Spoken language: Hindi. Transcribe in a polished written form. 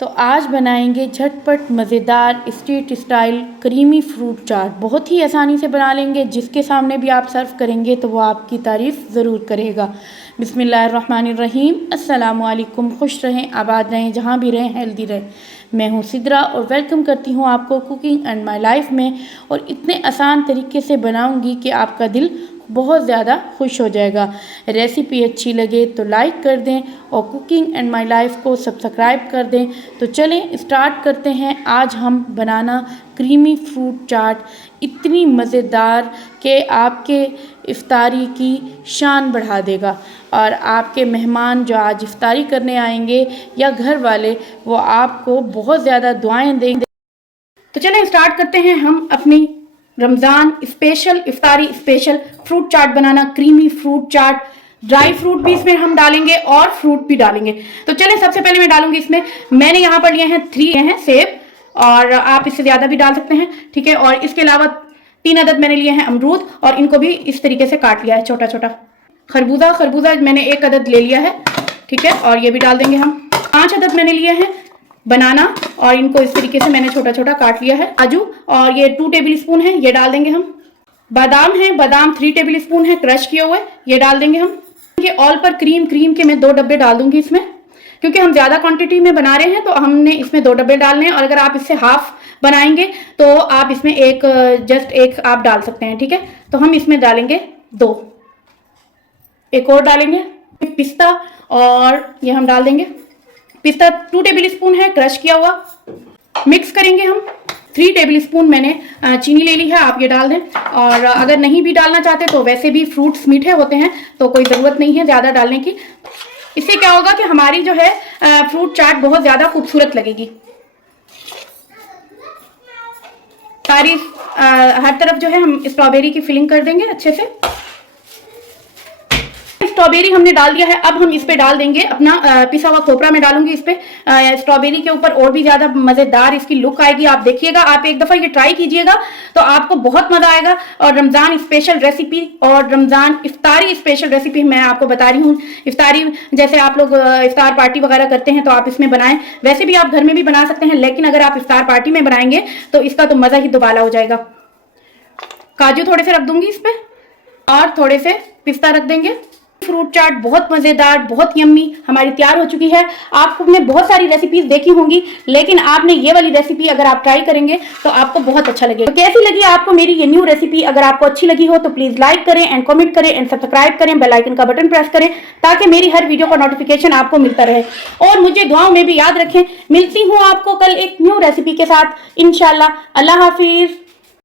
तो आज बनाएंगे झटपट मज़ेदार स्ट्रीट स्टाइल क्रीमी फ्रूट चाट। बहुत ही आसानी से बना लेंगे, जिसके सामने भी आप सर्व करेंगे तो वो आपकी तारीफ़ ज़रूर करेगा। बिस्मिल्लाहिर्रहमानिर्रहीम। अस्सलामु अलैकुम। खुश रहें, आबाद रहें, जहाँ भी रहें हेल्दी रहें। मैं हूँ सिद्रा और वेलकम करती हूँ आपको कुकिंग एंड माय लाइफ में। और इतने आसान तरीके से बनाऊँगी कि आपका दिल बहुत ज़्यादा खुश हो जाएगा। रेसिपी अच्छी लगे तो लाइक कर दें और कुकिंग एंड माय लाइफ को सब्सक्राइब कर दें। तो चलें स्टार्ट करते हैं। आज हम बनाना क्रीमी फ्रूट चाट, इतनी मज़ेदार कि आपके इफ्तारी की शान बढ़ा देगा। और आपके मेहमान जो आज इफ्तारी करने आएंगे या घर वाले, वो आपको बहुत ज़्यादा दुआएं देंगे। तो चलें स्टार्ट करते हैं हम अपनी रमज़ान स्पेशल इफ्तारी स्पेशल फ्रूट चाट बनाना। क्रीमी फ्रूट चाट, ड्राई फ्रूट भी इसमें हम डालेंगे और फ्रूट भी डालेंगे। तो चलें सबसे पहले मैं डालूंगी इसमें, मैंने यहाँ पर लिए हैं 3 सेब, और आप इससे ज़्यादा भी डाल सकते हैं, ठीक है। और इसके अलावा 3 अदद मैंने लिए हैं अमरूद, और इनको भी इस तरीके से काट लिया है छोटा छोटा। खरबूजा मैंने 1 अदद ले लिया है, ठीक है, और ये भी डाल देंगे हम। 5 अदद मैंने लिए हैं बनाना, और इनको इस तरीके से मैंने छोटा छोटा काट लिया है। काजू, और ये 2 टेबल स्पून है, ये डाल देंगे हम। बादाम है, बादाम 3 टेबल स्पून है क्रश किए हुए, ये डाल देंगे हम। ये ऑल पर क्रीम के मैं 2 डब्बे डाल दूंगी इसमें, क्योंकि हम ज्यादा क्वांटिटी में बना रहे हैं तो हमने इसमें 2 डब्बे डालने हैं। और अगर आप इससे हाफ बनाएंगे तो आप इसमें जस्ट एक आप डाल सकते हैं, ठीक है। तो हम इसमें डालेंगे 2, एक और डालेंगे पिस्ता, और ये हम डाल देंगे पिस्ता 2 टेबल स्पून है क्रश किया हुआ। मिक्स करेंगे हम। 3 टेबल स्पून मैंने चीनी ले ली है, आप ये डाल दें। और अगर नहीं भी डालना चाहते तो वैसे भी फ्रूट्स मीठे होते हैं तो कोई ज़रूरत नहीं है ज़्यादा डालने की। इससे क्या होगा कि हमारी जो है फ्रूट चाट बहुत ज़्यादा खूबसूरत लगेगी। सारी हर तरफ जो है हम स्ट्रॉबेरी की फिलिंग कर देंगे अच्छे से। स्ट्रॉबेरी हमने डाल दिया है, अब हम इस पे डाल देंगे अपना पिसा हुआ खोपरा। मैं डालूंगी इस पे स्ट्रॉबेरी के ऊपर, और भी ज्यादा मजेदार इसकी लुक आएगी। आप देखिएगा, आप एक दफा ये ट्राई कीजिएगा तो आपको बहुत मजा आएगा। और रमजान स्पेशल रेसिपी और रमजान इफ्तारी स्पेशल रेसिपी मैं आपको बता रही हूँ। इफ्तारी जैसे आप लोग इफ्तार पार्टी वगैरह करते हैं तो आप इसमें बनाएं, वैसे भी आप घर में भी बना सकते हैं, लेकिन अगर आप इफ्तार पार्टी में बनाएंगे तो इसका तो मजा ही दुबाला हो जाएगा। काजू थोड़े से रख दूंगी इस पे, और थोड़े से पिस्ता रख देंगे। फ्रूट चाट बहुत मजेदार, बहुत यम्मी हमारी तैयार हो चुकी है। आपने बहुत सारी रेसिपीज देखी होंगी, लेकिन आपने ये वाली रेसिपी अगर आप ट्राई करेंगे तो आपको बहुत अच्छा लगेगा। तो कैसी लगी आपको मेरी ये न्यू रेसिपी? अगर आपको अच्छी लगी हो तो प्लीज लाइक करें एंड कमेंट करें एंड सब्सक्राइब करें, बेल आइकन का बटन प्रेस करें ताकि मेरी हर वीडियो का नोटिफिकेशन आपको मिलता रहे। और मुझे दुआओं में भी याद रखें। मिलती हूँ आपको कल एक न्यू रेसिपी के साथ इंशाल्लाह। अल्लाह हाफिज।